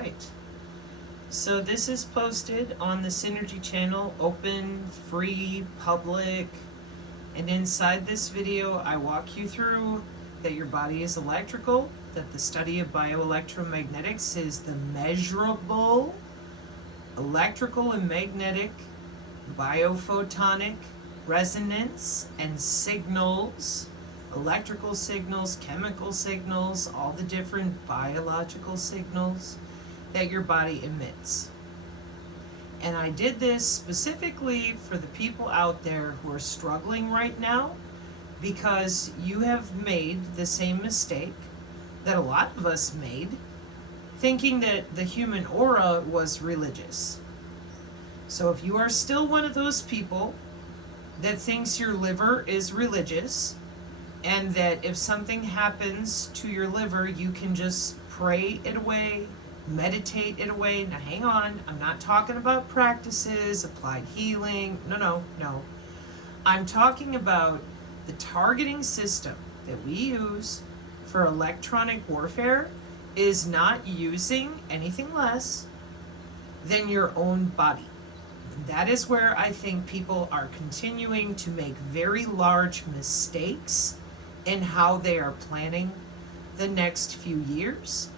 right. So this is posted on the Synergy channel, open, free, public. And inside this video, I walk you through that your body is electrical, that the study of bioelectromagnetics is the measurable electrical and magnetic, biophotonic resonance and signals, electrical signals, chemical signals, all the different biological signals that your body emits. And I did this specifically for the people out there who are struggling right now, because you have made the same mistake that a lot of us made, thinking that the human aura was religious. So if you are still one of those people that thinks your liver is religious, and that if something happens to your liver, you can just pray it away, meditate it away. Now hang on, I'm not talking about practices, applied healing, no. I'm talking about the targeting system that we use for electronic warfare is not using anything less than your own body. That is where I think people are continuing to make very large mistakes in how they are planning the next few years.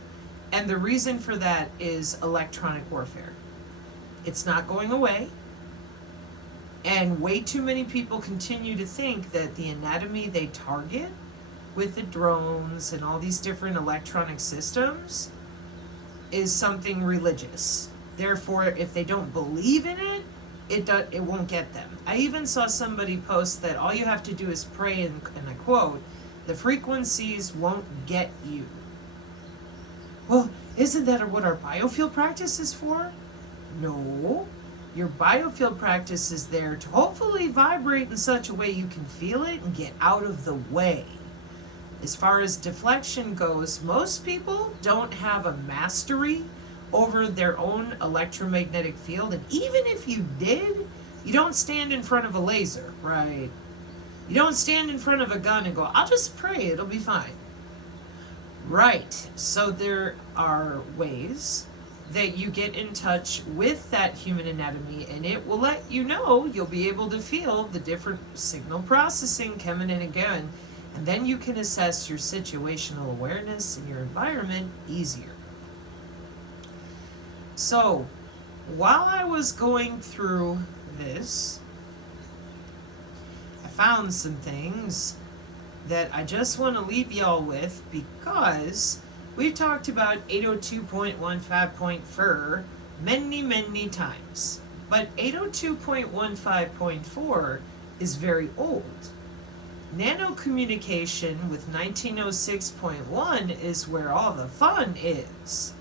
And the reason for that is electronic warfare. It's not going away. And way too many people continue to think that the anatomy they target with the drones and all these different electronic systems is something religious. Therefore, if they don't believe in it, it won't get them. I even saw somebody post that all you have to do is pray, and I quote, "The frequencies won't get you." Well, isn't that what our biofield practice is for? No. Your biofield practice is there to hopefully vibrate in such a way you can feel it and get out of the way. As far as deflection goes, most people don't have a mastery over their own electromagnetic field. And even if you did, you don't stand in front of a laser, right? You don't stand in front of a gun and go, "I'll just pray, it'll be fine." Right. So there are ways that you get in touch with that human anatomy, and it will let you know, you'll be able to feel the different signal processing coming in again, and then you can assess your situational awareness and your environment easier. So while I was going through this, I found some things that I just want to leave y'all with, because we've talked about 802.15.4 many times. But 802.15.4 is very old. Nanocommunication with 1906.1 is where all the fun is.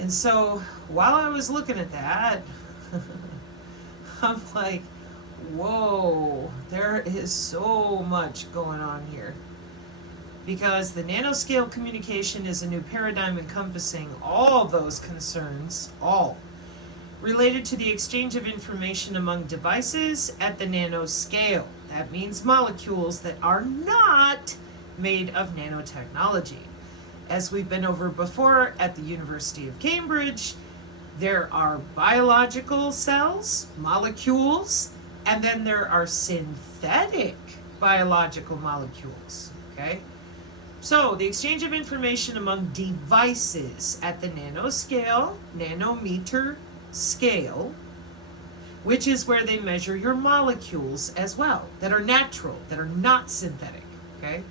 And so while I was looking at that, I'm like, whoa, there is so much going on here. Because the nanoscale communication is a new paradigm encompassing all those concerns, all related to the exchange of information among devices at the nanoscale. That means molecules that are not made of nanotechnology. As we've been over before at the University of Cambridge, there are biological cells, molecules, and then there are synthetic biological molecules, okay? So the exchange of information among devices at the nanoscale, nanometer scale, which is where they measure your molecules as well, that are natural, that are not synthetic, okay?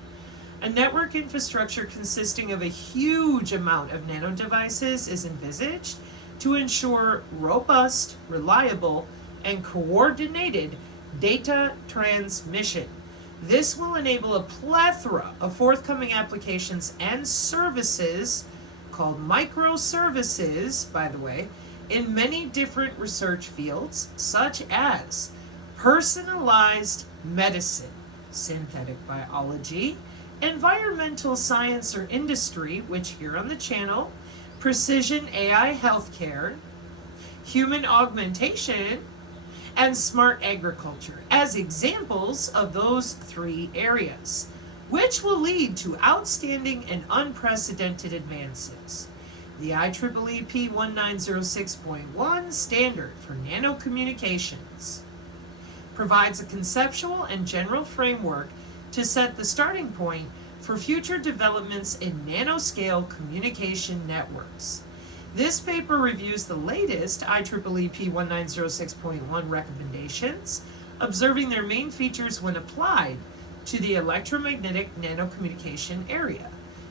A network infrastructure consisting of a huge amount of nano devices is envisaged to ensure robust, reliable, and coordinated data transmission. This will enable a plethora of forthcoming applications and services, called microservices, by the way, in many different research fields, such as personalized medicine, synthetic biology, environmental science or industry, which here on the channel, precision AI healthcare, human augmentation, and smart agriculture as examples of those three areas, which will lead to outstanding and unprecedented advances. the IEEE P1906.1 standard for nanocommunications provides a conceptual and general framework to set the starting point for future developments in nanoscale communication networks. This paper reviews the latest IEEE P1906.1 recommendations, observing their main features when applied to the electromagnetic nanocommunication area.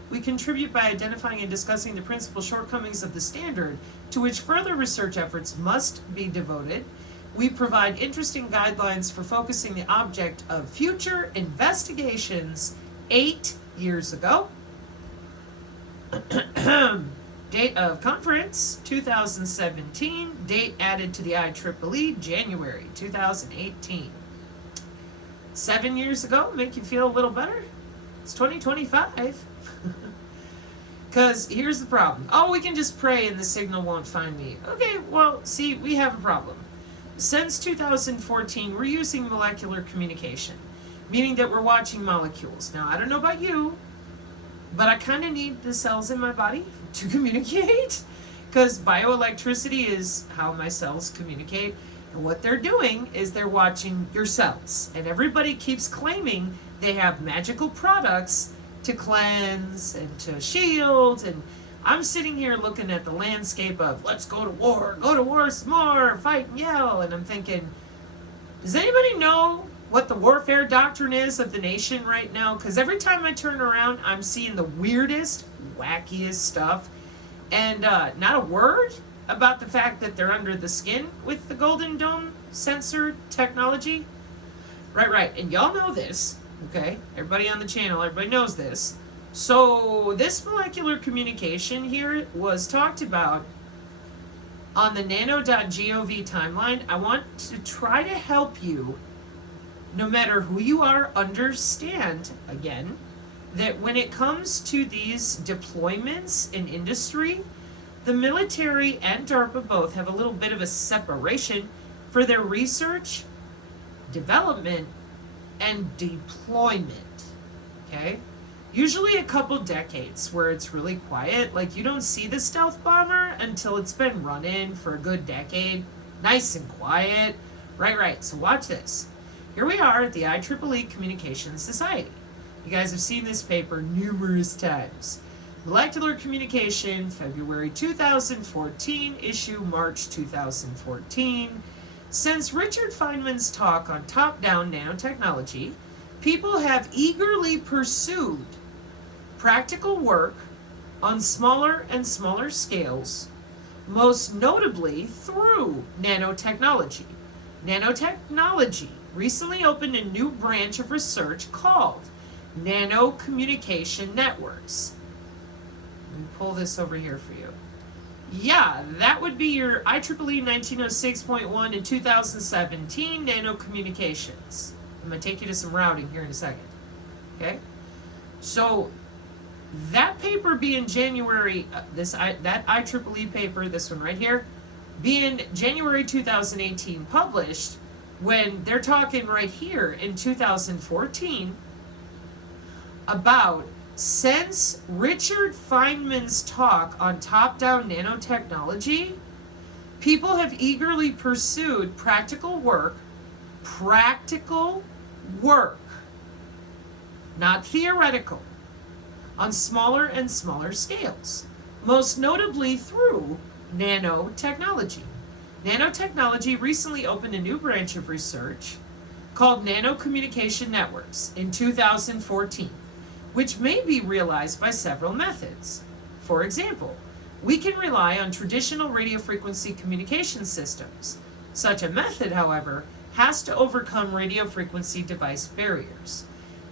We contribute by identifying and discussing the principal shortcomings of the standard, to which further research efforts must be devoted. We provide interesting guidelines for focusing the object of future investigations 8 years ago. Date of conference, 2017. Date added to the IEEE, January 2018. 7 years ago, make you feel a little better? It's 2025. Because here's the problem. Oh, we can just pray and the signal won't find me. Okay, well, see, we have a problem. Since 2014, we're using molecular communication, meaning that we're watching molecules. Now, I don't know about you, but I kind of need the cells in my body to communicate, because bioelectricity is how my cells communicate. And what they're doing is they're watching your cells. And everybody keeps claiming they have magical products to cleanse and to shield. And I'm sitting here looking at the landscape of let's go to war some more, fight and yell. And I'm thinking, does anybody know what the warfare doctrine is of the nation right now? Because every time I turn around, I'm seeing the weirdest, wackiest stuff. And not a word about the fact that they're under the skin with the Golden Dome sensor technology. Right. And y'all know this, okay? Everybody on the channel, everybody knows this. So this molecular communication here was talked about on the nano.gov timeline. I want to try to help you, no matter who you are, understand, again, that when it comes to these deployments in industry, the military and DARPA both have a little bit of a separation for their research, development, and deployment, okay? Usually a couple decades where it's really quiet. Like, you don't see the stealth bomber until it's been running for a good decade. Nice and quiet. Right. So watch this. Here we are at the IEEE Communications Society. You guys have seen this paper numerous times. Molecular Communication, February 2014, issue March 2014. Since Richard Feynman's talk on top-down nanotechnology, people have eagerly pursued practical work on smaller and smaller scales, most notably through nanotechnology. Nanotechnology recently opened a new branch of research called nano-communication networks. Let me pull this over here for you. Yeah, that would be your IEEE 1906.1 in 2017 nanocommunications. I'm going to take you to some routing here in a second. Okay? So, that paper being January, that IEEE paper, this one right here, being January 2018 published, when they're talking right here in 2014 about, since Richard Feynman's talk on top-down nanotechnology, people have eagerly pursued practical work, not theoretical, on smaller and smaller scales, most notably through nanotechnology. Nanotechnology recently opened a new branch of research called nano-communication networks in 2014, which may be realized by several methods. For example, we can rely on traditional radio frequency communication systems. Such a method, however, has to overcome radio frequency device barriers.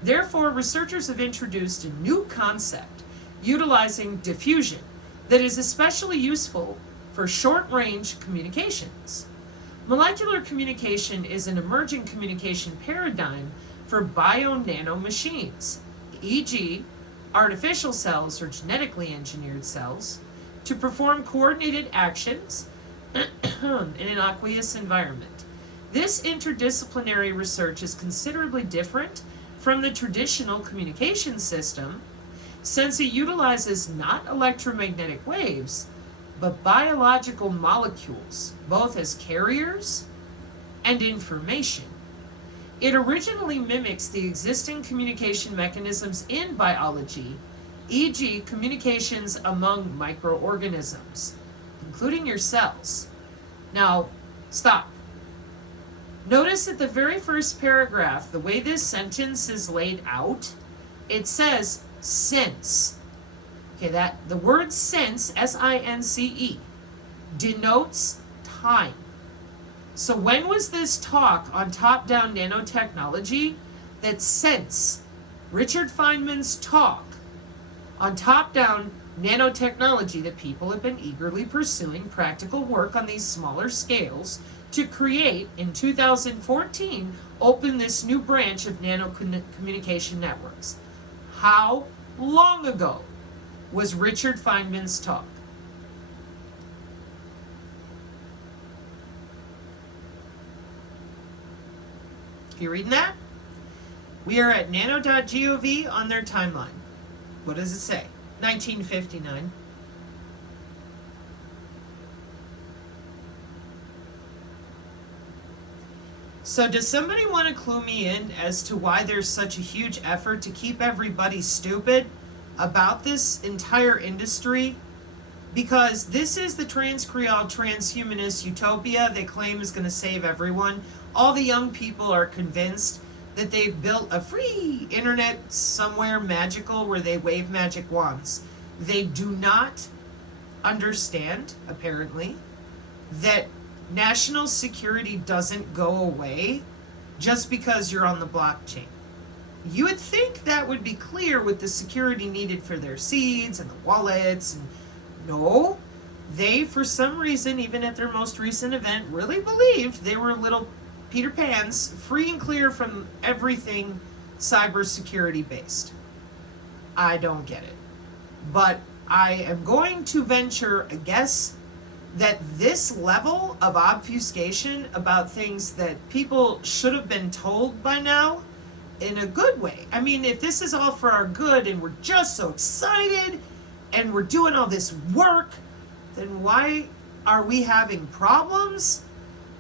Therefore, researchers have introduced a new concept utilizing diffusion that is especially useful for short-range communications. Molecular communication is an emerging communication paradigm for bio-nano machines, e.g., artificial cells or genetically engineered cells, to perform coordinated actions in an aqueous environment. This interdisciplinary research is considerably different from the traditional communication system, since it utilizes not electromagnetic waves, but biological molecules, both as carriers and information. It originally mimics the existing communication mechanisms in biology, e.g., communications among microorganisms, including your cells. Now, stop. Notice at the very first paragraph, the way this sentence is laid out, it says sense. Okay, that the word sense, S-I-N-C-E, denotes time. So when was this talk on top-down nanotechnology that sense, Richard Feynman's talk on top-down nanotechnology, that people have been eagerly pursuing practical work on these smaller scales to create, in 2014, open this new branch of nanocommunication networks. How long ago was Richard Feynman's talk? You reading that? We are at nano.gov on their timeline. What does it say? 1959. So does somebody want to clue me in as to why there's such a huge effort to keep everybody stupid about this entire industry? Because this is the trans-creole transhumanist utopia they claim is going to save everyone. All the young people are convinced that they've built a free internet somewhere magical where they wave magic wands. They do not understand, apparently, that national security doesn't go away just because you're on the blockchain. You would think that would be clear with the security needed for their seeds and the wallets. And no, they, for some reason, even at their most recent event, really believed they were little Peter Pans, free and clear from everything cybersecurity based. I don't get it. But I am going to venture a guess that this level of obfuscation about things that people should have been told by now, in a good way. I mean, if this is all for our good and we're just so excited and we're doing all this work, then why are we having problems?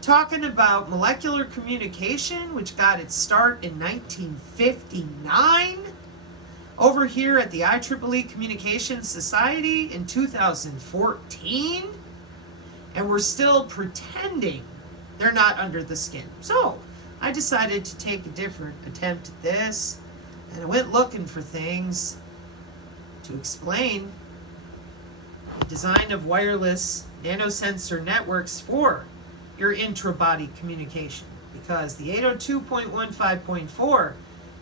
Talking about molecular communication, which got its start in 1959, over here at the IEEE Communication Society in 2014, and we're still pretending they're not under the skin. So I decided to take a different attempt at this, and I went looking for things to explain the design of wireless nanosensor networks for your intrabody communication, because the 802.15.4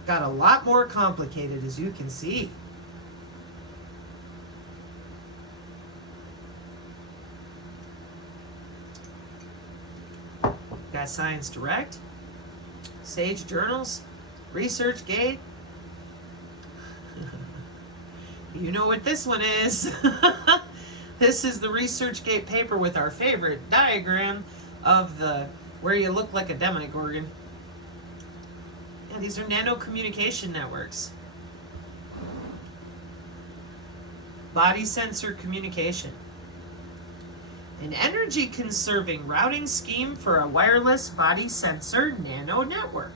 got a lot more complicated, as you can see. Got Science Direct, Sage Journals, ResearchGate. You know what this one is. This is the ResearchGate paper with our favorite diagram of the where you look like a demigorgon. Yeah, these are nano-communication networks. Body sensor communication. An energy-conserving routing scheme for a wireless body sensor nano network.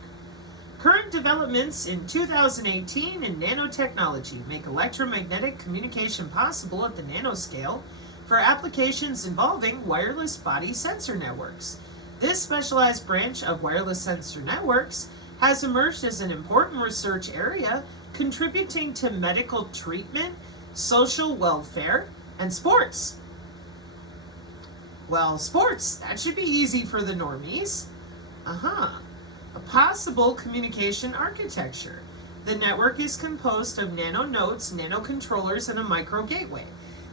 Current developments in 2018 in nanotechnology make electromagnetic communication possible at the nanoscale for applications involving wireless body sensor networks. This specialized branch of wireless sensor networks has emerged as an important research area contributing to medical treatment, social welfare, and sports. Well, sports, that should be easy for the normies. A possible communication architecture. The network is composed of nano nodes, nanocontrollers, and a micro gateway.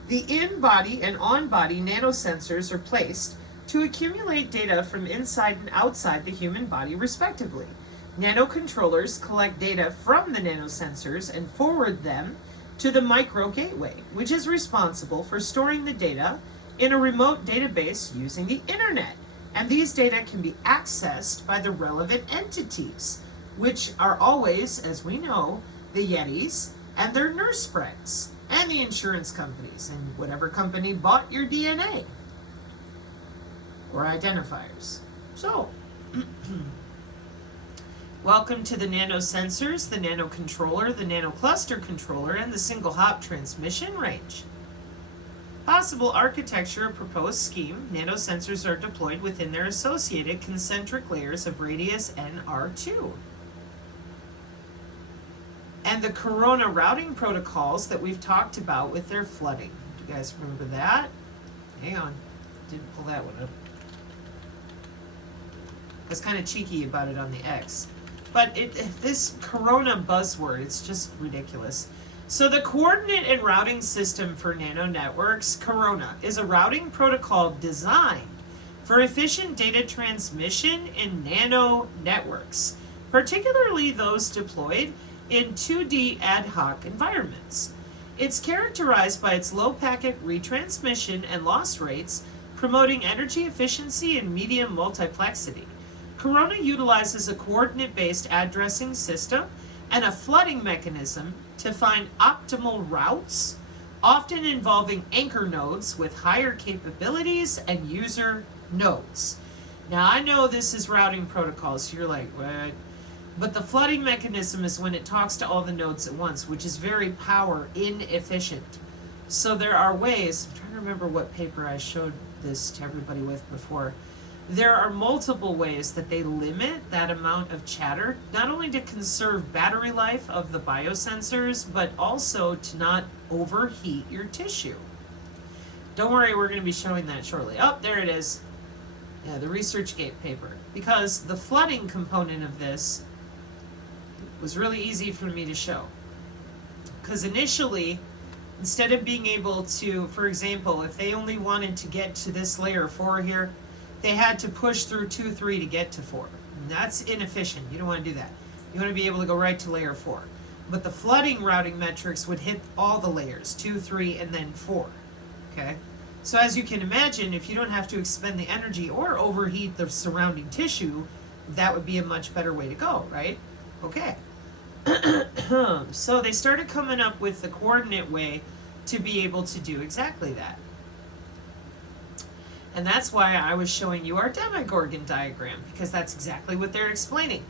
The in-body and on-body nanosensors are placed to accumulate data from inside and outside the human body, respectively. Nanocontrollers collect data from the nanosensors and forward them to the micro gateway, which is responsible for storing the data in a remote database using the internet. And these data can be accessed by the relevant entities, which are always, as we know, the Yetis and their nurse friends, and the insurance companies, and whatever company bought your DNA or identifiers. So, welcome to the nanosensors, the nanocontroller, the nanocluster controller, and the single hop transmission range. Possible architecture or proposed scheme, nanosensors are deployed within their associated concentric layers of radius nr2. And the corona routing protocols that we've talked about with their flooding. Do you guys remember that? Hang on, didn't pull that one up. I was kind of cheeky about it on the X. But this corona buzzword, it's just ridiculous. So the coordinate and routing system for nanonetworks, Corona, is a routing protocol designed for efficient data transmission in nanonetworks, particularly those deployed in 2D ad hoc environments. It's characterized by its low packet retransmission and loss rates, promoting energy efficiency and medium multiplexity. Corona utilizes a coordinate-based addressing system and a flooding mechanism to find optimal routes, often involving anchor nodes with higher capabilities and user nodes. Now, I know this is routing protocols, so you're like, what? But the flooding mechanism is when it talks to all the nodes at once, which is very power inefficient. So there are ways, I'm trying to remember what paper I showed this to everybody with before. There are multiple ways that they limit that amount of chatter, not only to conserve battery life of the biosensors, but also to not overheat your tissue. Don't worry, we're going to be showing that shortly. Oh, there it is. Yeah, the ResearchGate paper. Because the flooding component of this was really easy for me to show. Because initially, instead of being able to, for example, if they only wanted to get to this layer 4 here, they had to push through 2, 3 to get to 4. And that's inefficient. You don't want to do that. You want to be able to go right to layer 4. But the flooding routing metrics would hit all the layers, 2, 3, and then 4. Okay? So as you can imagine, if you don't have to expend the energy or overheat the surrounding tissue, that would be a much better way to go, right? Okay. So they started coming up with the coordinate way to be able to do exactly that. And that's why I was showing you our Demogorgon diagram, because that's exactly what they're explaining.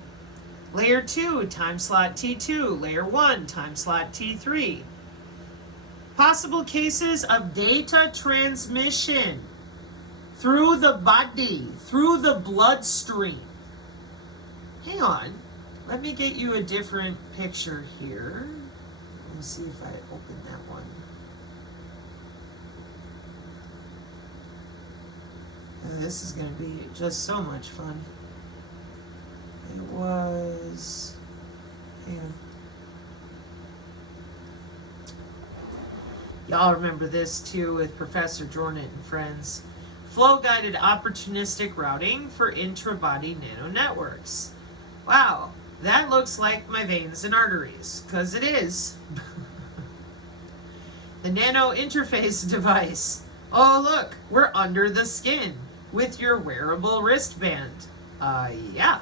Layer 2, time slot T2. Layer 1, time slot T3. Possible cases of data transmission through the body, through the bloodstream. Hang on. Let me get you a different picture here. Let me see if I open that one. This is going to be just so much fun. It was... Hang on. Y'all remember this too with Professor Jornet and friends. Flow-guided opportunistic routing for intrabody nanonetworks. Wow, that looks like my veins and arteries, because it is. The nano interface device. Oh look, we're under the skin with your wearable wristband. Yeah.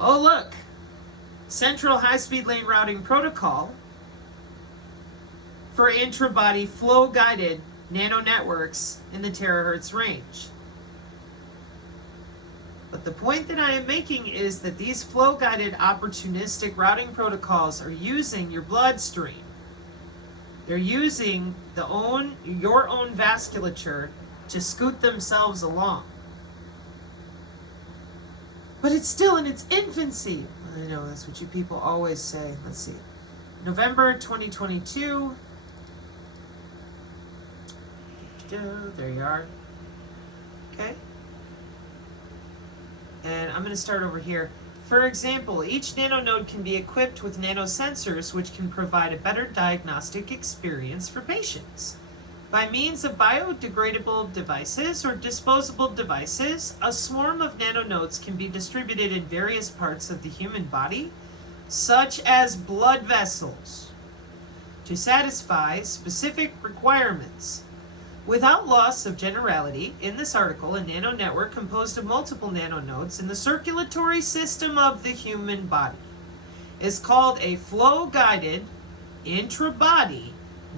Oh look, central high-speed lane routing protocol for intrabody flow-guided nanonetworks in the terahertz range. But the point that I am making is that these flow-guided opportunistic routing protocols are using your bloodstream. They're using your own vasculature to scoot themselves along. But it's still in its infancy. I know, that's what you people always say. Let's see. November 2022. There you are. Okay. And I'm going to start over here. For example, each nanonode can be equipped with nanosensors which can provide a better diagnostic experience for patients. By means of biodegradable devices or disposable devices, a swarm of nanonodes can be distributed in various parts of the human body, such as blood vessels, to satisfy specific requirements. Without loss of generality, in this article, a nanonetwork composed of multiple nanonodes in the circulatory system of the human body. is called a flow-guided intrabody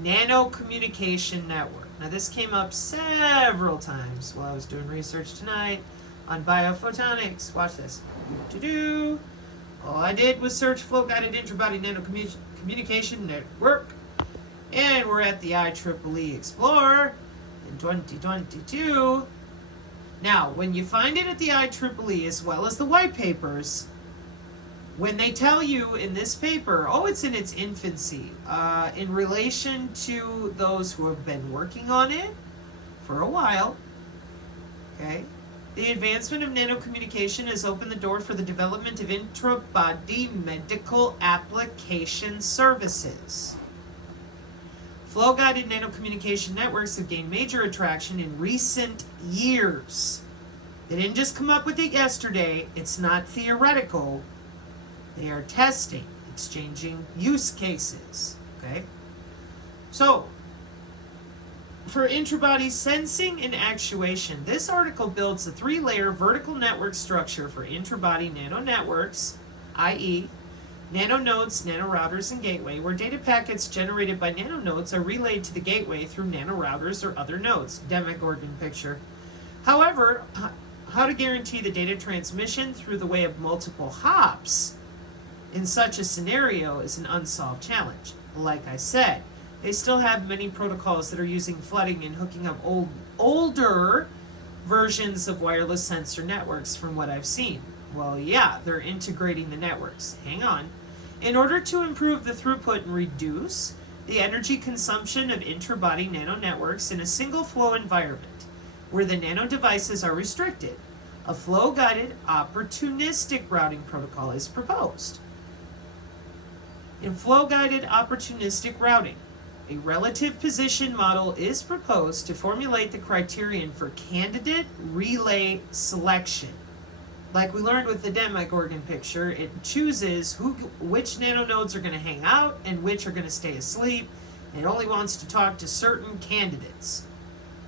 nano-communication network. Now this came up several times while I was doing research tonight on biophotonics. Watch this. All I did was search flow-guided intrabody nano-communication network, and we're at the IEEE Explorer in 2022. Now, when you find it at the IEEE as well as the white papers, when they tell you in this paper, oh, it's in its infancy, in relation to those who have been working on it for a while, okay, the advancement of nanocommunication has opened the door for the development of intrabody medical application services. Flow-guided nanocommunication networks have gained major attraction in recent years. They didn't just come up with it yesterday. It's not theoretical. They are testing, exchanging use cases, okay? So, for intrabody sensing and actuation, this article builds a 3-layer vertical network structure for intrabody nanonetworks, i.e., nanonodes, nanorouters, and gateway, where data packets generated by nanonodes are relayed to the gateway through nanorouters or other nodes. Demogorgon picture. However, how to guarantee the data transmission through the way of multiple hops in such a scenario is an unsolved challenge. Like I said, they still have many protocols that are using flooding and hooking up older versions of wireless sensor networks from what I've seen. Well, yeah, they're integrating the networks. Hang on. In order to improve the throughput and reduce the energy consumption of intrabody nanonetworks in a single flow environment where the nano devices are restricted, a flow-guided opportunistic routing protocol is proposed. In flow-guided opportunistic routing, a relative position model is proposed to formulate the criterion for candidate relay selection. Like we learned with the Demogorgon picture, it chooses which nanonodes are going to hang out and which are going to stay asleep. It only wants to talk to certain candidates.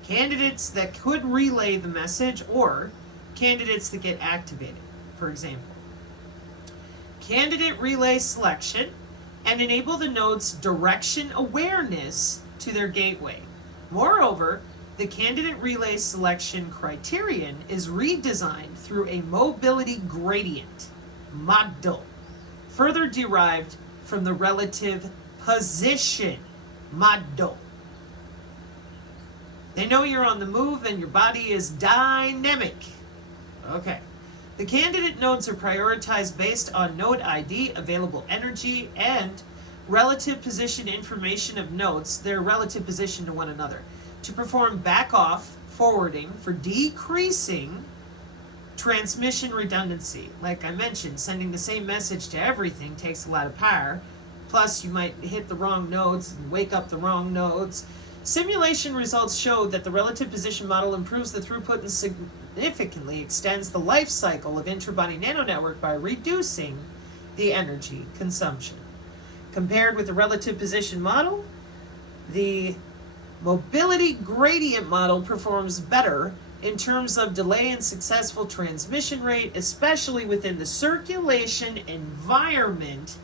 Candidates that could relay the message or candidates that get activated, for example. Candidate relay selection and enable the node's direction awareness to their gateway. Moreover, the candidate relay selection criterion is redesigned through a mobility gradient model, further derived from the relative position model. They know you're on the move and your body is dynamic. Okay. The candidate nodes are prioritized based on node ID, available energy, and relative position information of nodes, their relative position to one another, to perform back-off forwarding for decreasing transmission redundancy. Like I mentioned, sending the same message to everything takes a lot of power. Plus, you might hit the wrong nodes and wake up the wrong nodes. Simulation results showed that the relative position model improves the throughput and significantly extends the life cycle of intrabody nanonetwork by reducing the energy consumption. Compared with the relative position model, the mobility gradient model performs better in terms of delay and successful transmission rate, especially within the circulation environment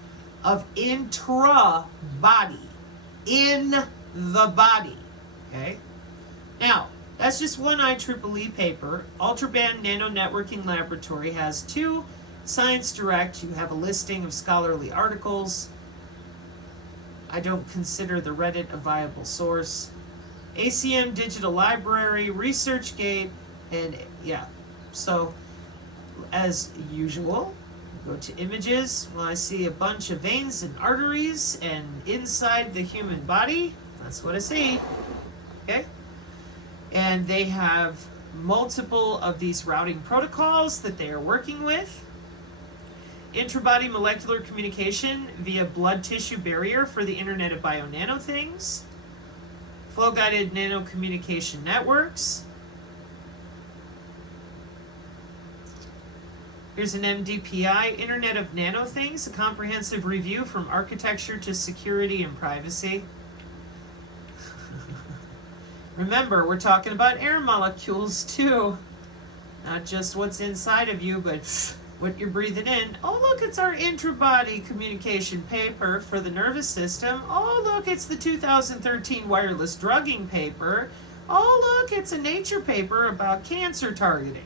of intrabody, in the body. Okay? Now, that's just one IEEE paper. Ultraband Nano Networking Laboratory has 2. Science Direct, you have a listing of scholarly articles. I don't consider the Reddit a viable source. ACM Digital Library, ResearchGate, and yeah. So, as usual, go to images. Well, I see a bunch of veins and arteries and inside the human body. That's what I see. Okay? And they have multiple of these routing protocols that they are working with. Intrabody molecular communication via blood tissue barrier for the Internet of Bio-Nano Things. Flow-guided nano-communication networks. Here's an MDPI, Internet of Nano Things, a comprehensive review from architecture to security and privacy. Remember, we're talking about air molecules too. Not just what's inside of you, but what you're breathing in. Oh, look, it's our intrabody communication paper for the nervous system. Oh, look, it's the 2013 wireless drugging paper. Oh, look, it's a Nature paper about cancer targeting.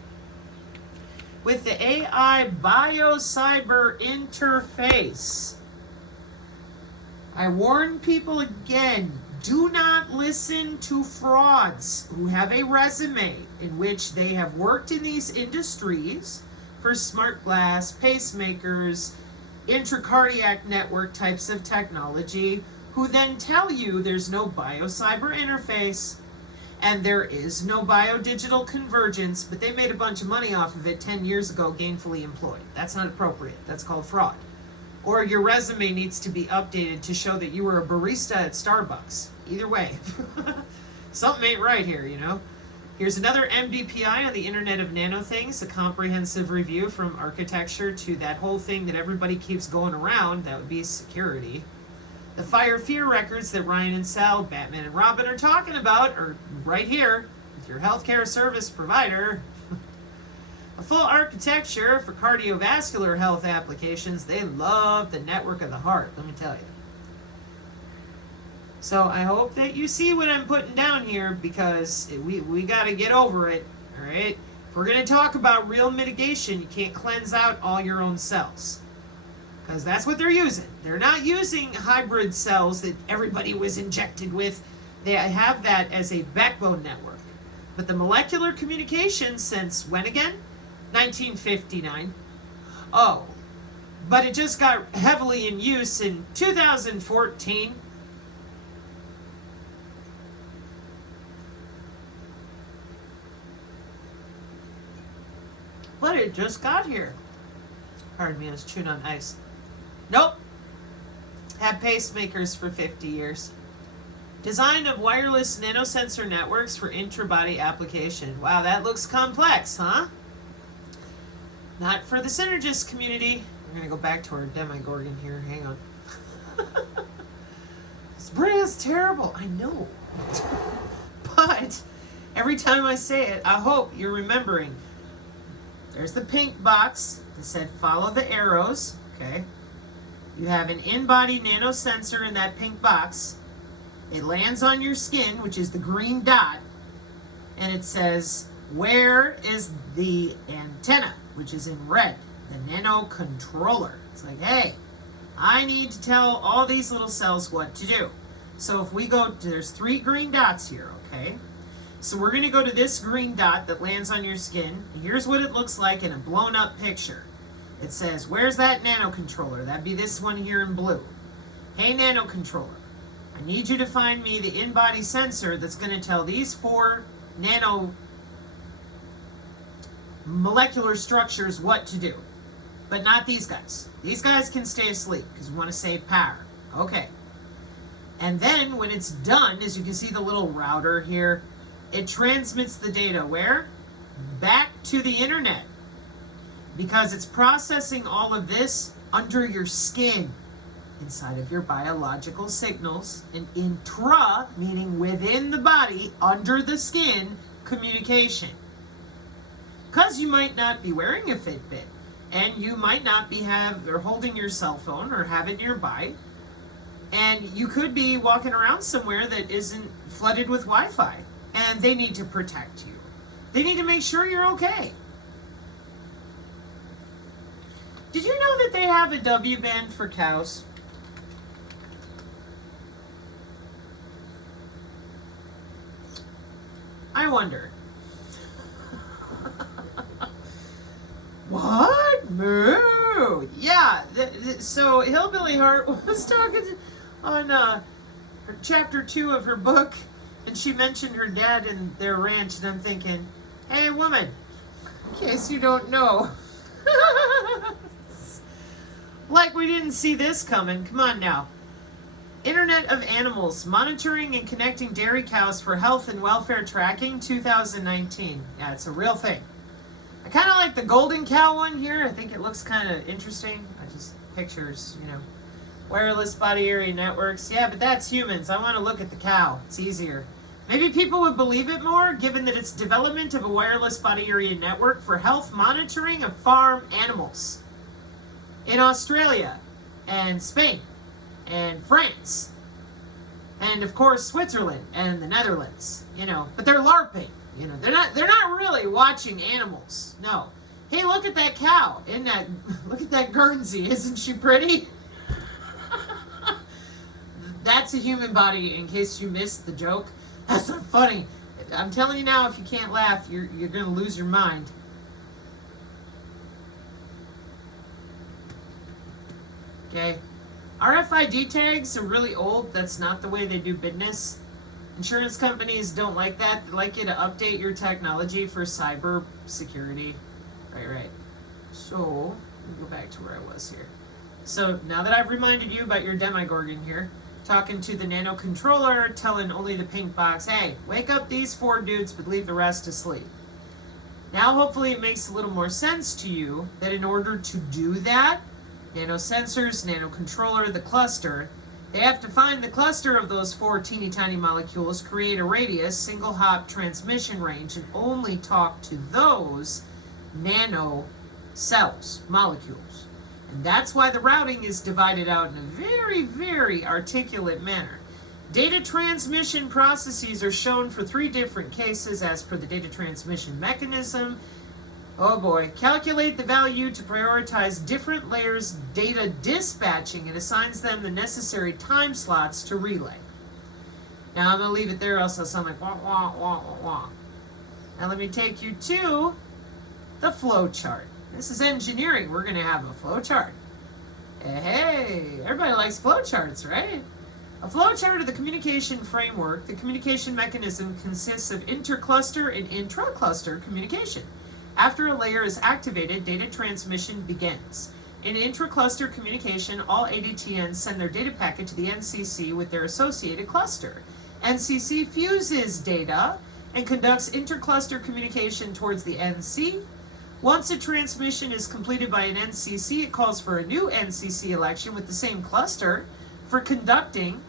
With the AI Biocyber interface. I warn people again, do not listen to frauds who have a resume in which they have worked in these industries for smart glass, pacemakers, intracardiac network types of technology, who then tell you there's no biocyber interface and there is no biodigital convergence, but they made a bunch of money off of it 10 years ago gainfully employed. That's not appropriate. That's called fraud. Or your resume needs to be updated to show that you were a barista at Starbucks. Either way. Something ain't right here, you know. Here's another MDPI on the Internet of Nano Things, a comprehensive review from architecture to that whole thing that everybody keeps going around, that would be security. The Fire Fear records that Ryan and Sal, Batman and Robin are talking about are right here with your healthcare service provider. A full architecture for cardiovascular health applications. They love the network of the heart, let me tell you. So I hope that you see what I'm putting down here, because we got to get over it, all right? If we're going to talk about real mitigation, you can't cleanse out all your own cells, because that's what they're using. They're not using hybrid cells that everybody was injected with. They have that as a backbone network. But the molecular communication since when again? 1959. Oh, but it just got heavily in use in 2014. But it just got here. Pardon me, I was chewing on ice. Nope. Had pacemakers for 50 years. Design of wireless nanosensor networks for intrabody application. Wow, that looks complex, huh? Not for the synergist community. We're going to go back to our Demigorgon here. Hang on. Sabrina's terrible. I know. But every time I say it, I hope you're remembering. There's the pink box that said follow the arrows. Okay. You have an in-body nanosensor in that pink box. It lands on your skin, which is the green dot. And it says, where is the antenna? Which is in red, the nano controller. It's like, hey, I need to tell all these little cells what to do. So if we go, there's 3 green dots here, okay? So we're going to go to this green dot that lands on your skin. And here's what it looks like in a blown up picture. It says, where's that nano controller? That'd be this one here in blue. Hey, nano controller, I need you to find me the in-body sensor that's going to tell these 4 nano molecular structures what to do, but not these guys. These guys can stay asleep because we want to save power. Okay. And then when it's done, as you can see the little router here, it transmits the data where? Back to the internet, because it's processing all of this under your skin, inside of your biological signals, and intra, meaning within the body, under the skin, communication. Because you might not be wearing a Fitbit, and you might not be holding your cell phone or have it nearby, and you could be walking around somewhere that isn't flooded with Wi-Fi, and they need to protect you. They need to make sure you're okay. Did you know that they have a W-band for cows? I wonder. What? Moo! Yeah, so Hillbilly Heart was talking on chapter 2 of her book, and she mentioned her dad and their ranch, and I'm thinking, hey, woman, in case you don't know. Like we didn't see this coming. Come on now. Internet of Animals, monitoring and connecting dairy cows for health and welfare tracking, 2019. Yeah, it's a real thing. I kind of like the golden cow one here. I think it looks kind of interesting. I just pictures, you know. Wireless body area networks. Yeah, but that's humans. I want to look at the cow. It's easier. Maybe people would believe it more, given that it's development of a wireless body area network for health monitoring of farm animals in Australia and Spain and France and of course Switzerland and the Netherlands, but they're LARPing, they're not really watching animals. No. Hey, look at that cow. Look at that Guernsey. Isn't she pretty? That's a human body, in case you missed the joke. That's not funny. I'm telling you now, if you can't laugh, you're going to lose your mind. Okay. RFID tags are really old. That's not the way they do business. Insurance companies don't like that. They like you to update your technology for cyber security. Right. So, let me go back to where I was here. So, now that I've reminded you about your Demigorgon here, talking to the nano controller, telling only the pink box, hey, wake up these 4 dudes, but leave the rest asleep. Now, hopefully it makes a little more sense to you that in order to do that, nanosensors, nano controller, the cluster, they have to find the cluster of those 4 teeny tiny molecules, create a radius, single hop transmission range, and only talk to those nano cells, molecules. And that's why the routing is divided out in a very, very articulate manner. Data transmission processes are shown for 3 different cases as per the data transmission mechanism. Oh boy. Calculate the value to prioritize different layers data dispatching and assigns them the necessary time slots to relay. Now I'm going to leave it there, else I'll sound like wah, wah, wah, wah, wah. Now let me take you to the flow chart. This is engineering. We're going to have a flow chart. Hey, everybody likes flow charts, right? A flow chart of the communication framework, the communication mechanism consists of intercluster and intracluster communication. After a layer is activated, data transmission begins. In intracluster communication, all ADTNs send their data packet to the NCC with their associated cluster. NCC fuses data and conducts intercluster communication towards the NC. Once a transmission is completed by an NCC, it calls for a new NCC election with the same cluster for conducting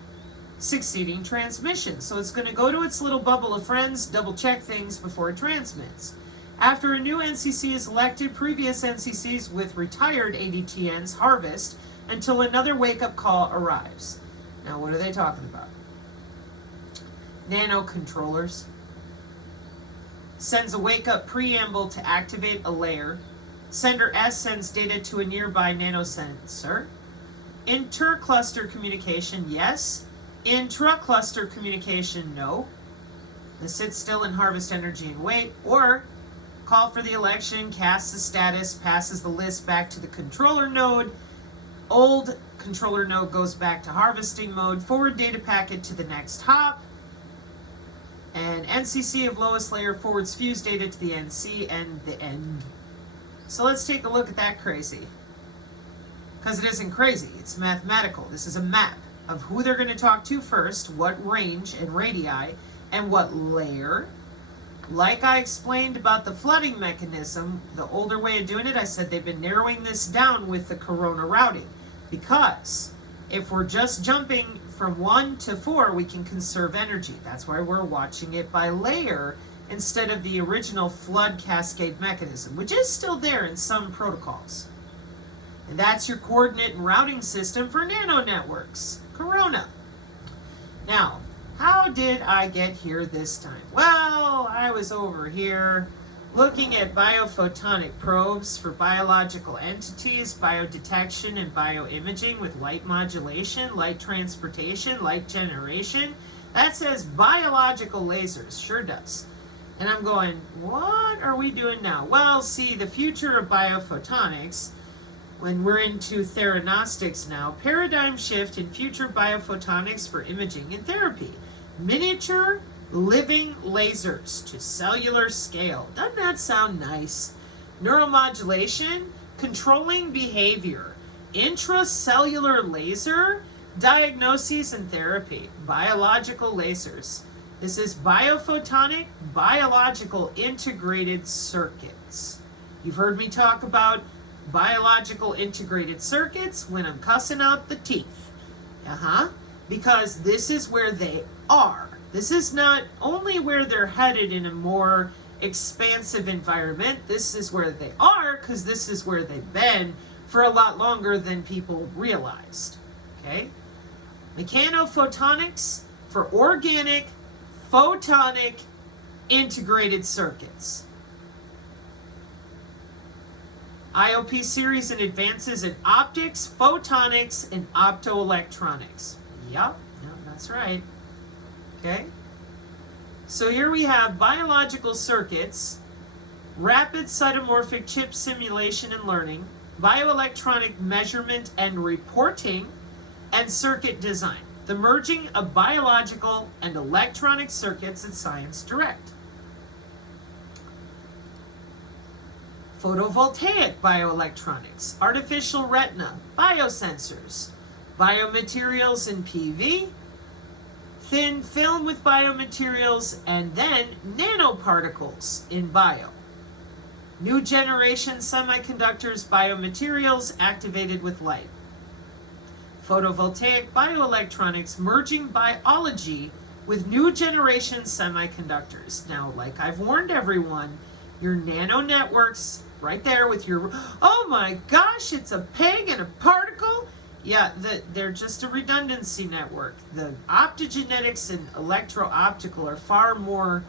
succeeding transmissions. So it's going to go to its little bubble of friends, double check things before it transmits. After a new NCC is elected, previous NCCs with retired ADTNs harvest until another wake-up call arrives. Now, what are they talking about? Nanocontrollers. Sends a wake-up preamble to activate a layer. Sender S sends data to a nearby nanosensor. Intercluster communication, yes. Intracluster communication, no. The sit still and harvest energy and wait, or call for the election, casts the status, passes the list back to the controller node. Old controller node goes back to harvesting mode, forward data packet to the next hop. And NCC of lowest layer forwards fuse data to the NC and the end. So let's take a look at that crazy. Because it isn't crazy, it's mathematical. This is a map of who they're going to talk to first, what range and radii, and what layer. Like I explained about the flooding mechanism, the older way of doing it, I said they've been narrowing this down with the corona routing. Because if we're just jumping from 1 to 4, we can conserve energy. That's why we're watching it by layer instead of the original flood cascade mechanism, which is still there in some protocols. And that's your coordinate and routing system for nano networks, corona. Now, how did I get here this time? Well, I was over here looking at biophotonic probes for biological entities, biodetection, and bioimaging with light modulation, light transportation, light generation. That says biological lasers, sure does. And I'm going, what are we doing now? Well, see, the future of biophotonics, when we're into theranostics now, paradigm shift in future biophotonics for imaging and therapy. Miniature living lasers to cellular scale. Doesn't that sound nice? Neuromodulation, controlling behavior, intracellular laser, diagnoses and therapy, biological lasers. This is biophotonic, biological integrated circuits. You've heard me talk about biological integrated circuits when I'm cussing out the teeth. Because this is where they are. This is not only where they're headed in a more expansive environment, this is where they are because this is where they've been for a lot longer than people realized. Okay? Mechanophotonics for organic, photonic, integrated circuits. IOP series and advances in optics, photonics, and optoelectronics. Yep, that's right. Okay? So here we have biological circuits, rapid cytomorphic chip simulation and learning, bioelectronic measurement and reporting, and circuit design. The merging of biological and electronic circuits at Science Direct. Photovoltaic bioelectronics, artificial retina, biosensors, biomaterials in PV, thin film with biomaterials, and then nanoparticles in bio. New generation semiconductors, biomaterials activated with light. Photovoltaic bioelectronics merging biology with new generation semiconductors. Now, like I've warned everyone, your nanonetworks right there with your, oh my gosh, it's a peg and a particle. Yeah, they're just a redundancy network. The optogenetics and electro-optical are far more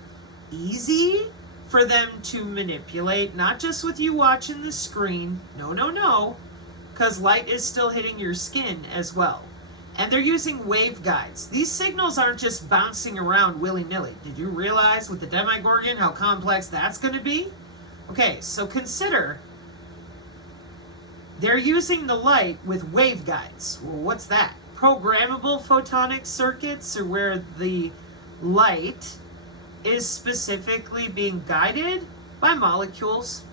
easy for them to manipulate, not just with you watching the screen. No, because light is still hitting your skin as well. And they're using waveguides. These signals aren't just bouncing around willy-nilly. Did you realize with the Demigorgon how complex that's going to be? Okay, so consider they're using the light with waveguides. Well, what's that? Programmable photonic circuits are where the light is specifically being guided by molecules,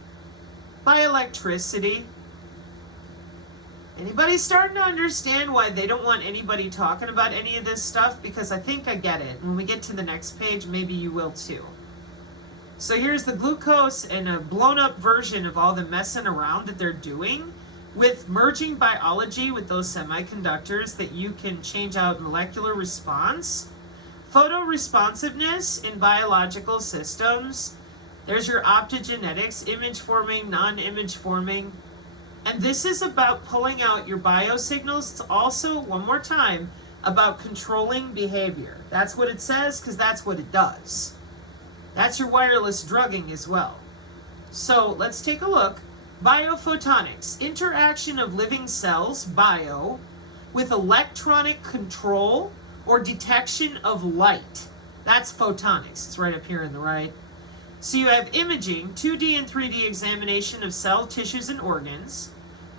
by electricity. Anybody starting to understand why they don't want anybody talking about any of this stuff? Because I think I get it. When we get to the next page, maybe you will too. So here's the glucose and a blown up version of all the messing around that they're doing with merging biology with those semiconductors that you can change out molecular response, photoresponsiveness in biological systems. There's your optogenetics, image forming, non-image forming. And this is about pulling out your biosignals. It's also, one more time, about controlling behavior. That's what it says because that's what it does. That's your wireless drugging as well. So let's take a look. Biophotonics, interaction of living cells, bio, with electronic control or detection of light. That's photonics. It's right up here in the right. So you have imaging, 2D and 3D examination of cell tissues and organs,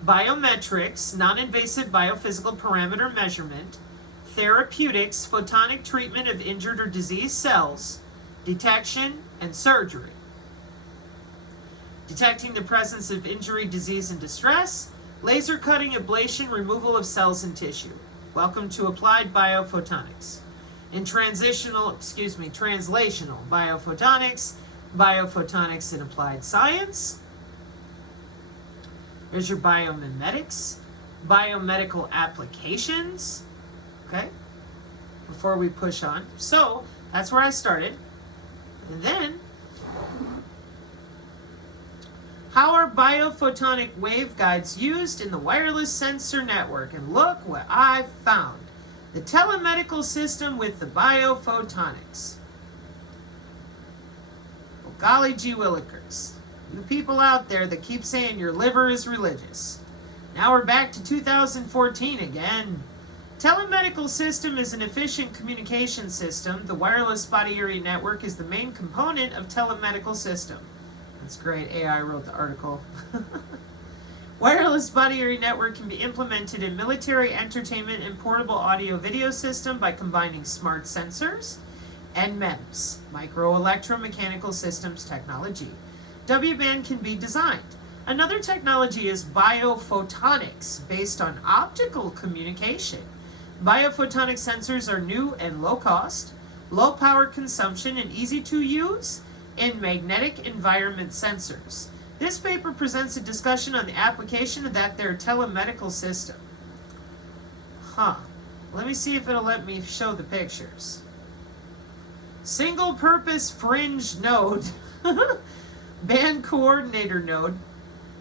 biometrics, non-invasive biophysical parameter measurement, therapeutics, photonic treatment of injured or diseased cells, detection, and surgery. Detecting the presence of injury, disease, and distress, laser cutting, ablation, removal of cells and tissue. Welcome to Applied Biophotonics. In translational biophotonics, biophotonics in applied science. There's your biomimetics, biomedical applications. Okay, before we push on. So that's where I started. And then, how are biophotonic waveguides used in the wireless sensor network? And look what I found. The telemedical system with the biophotonics. Well, golly gee willikers. You people out there that keep saying your liver is religious. Now we're back to 2014 again. Telemedical system is an efficient communication system. The wireless body area network is the main component of telemedical system. That's great. AI wrote the article. Wireless body area network can be implemented in military, entertainment, and portable audio-video system by combining smart sensors and MEMS, micro-electromechanical systems technology. W-band can be designed. Another technology is biophotonics, based on optical communication. Biophotonic sensors are new and low cost, low power consumption, and easy to use in magnetic environment sensors. This paper presents a discussion on the application of their telemedical system. Let me see if it'll let me show the pictures. Single-purpose fringe node, band coordinator node,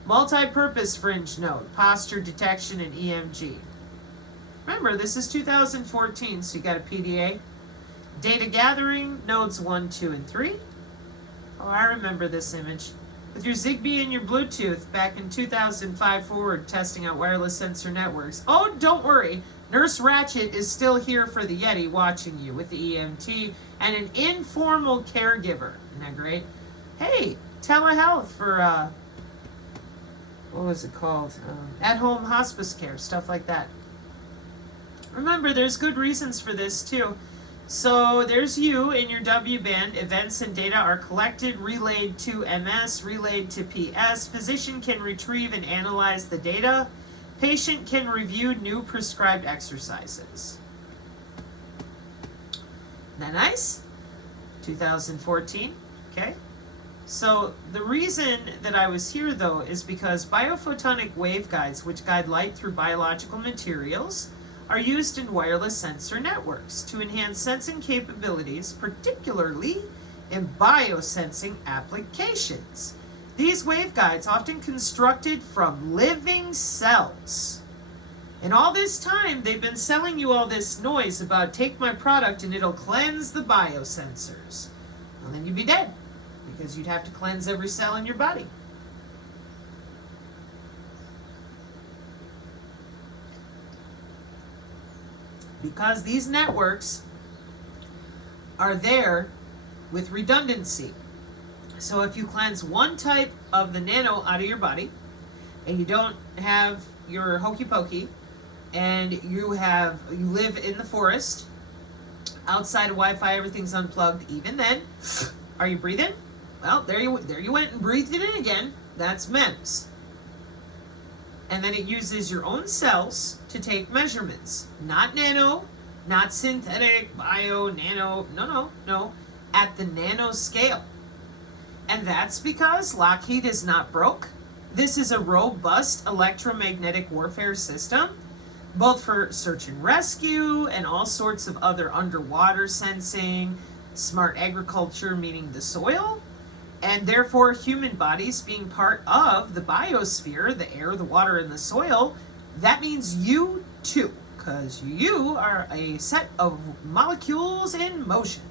multi-purpose fringe node, posture detection, and EMG. Remember, this is 2014, so you got a PDA. Data gathering, nodes 1, 2, and 3. Oh, I remember this image. With your Zigbee and your Bluetooth back in 2005 forward, testing out wireless sensor networks. Oh, don't worry. Nurse Ratchet is still here for the Yeti watching you with the EMT and an informal caregiver. Isn't that great? Hey, telehealth for, what was it called? At-home hospice care, stuff like that. Remember, there's good reasons for this, too. So there's you in your W-band. Events and data are collected, relayed to MS, relayed to PS. Physician can retrieve and analyze the data. Patient can review new prescribed exercises. Isn't that nice? 2014, okay? So the reason that I was here, though, is because biophotonic waveguides, which guide light through biological materials, are used in wireless sensor networks to enhance sensing capabilities, particularly in biosensing applications. These waveguides, often constructed from living cells. And all this time, they've been selling you all this noise about take my product and it'll cleanse the biosensors. Well, then you'd be dead, because you'd have to cleanse every cell in your body. Because these networks are there with redundancy. So if you cleanse one type of the nano out of your body, and you don't have your hokey pokey, and you live in the forest, outside of Wi-Fi, everything's unplugged, even then, are you breathing? Well, there you went and breathed it in again. That's MEMS. And then it uses your own cells to take measurements. Not nano, not synthetic, bio, nano, no, at the nano scale. And that's because Lockheed is not broke. This is a robust electromagnetic warfare system, both for search and rescue and all sorts of other underwater sensing, smart agriculture, meaning the soil, and therefore human bodies being part of the biosphere, the air, the water, and the soil. That means you too, because you are a set of molecules in motion.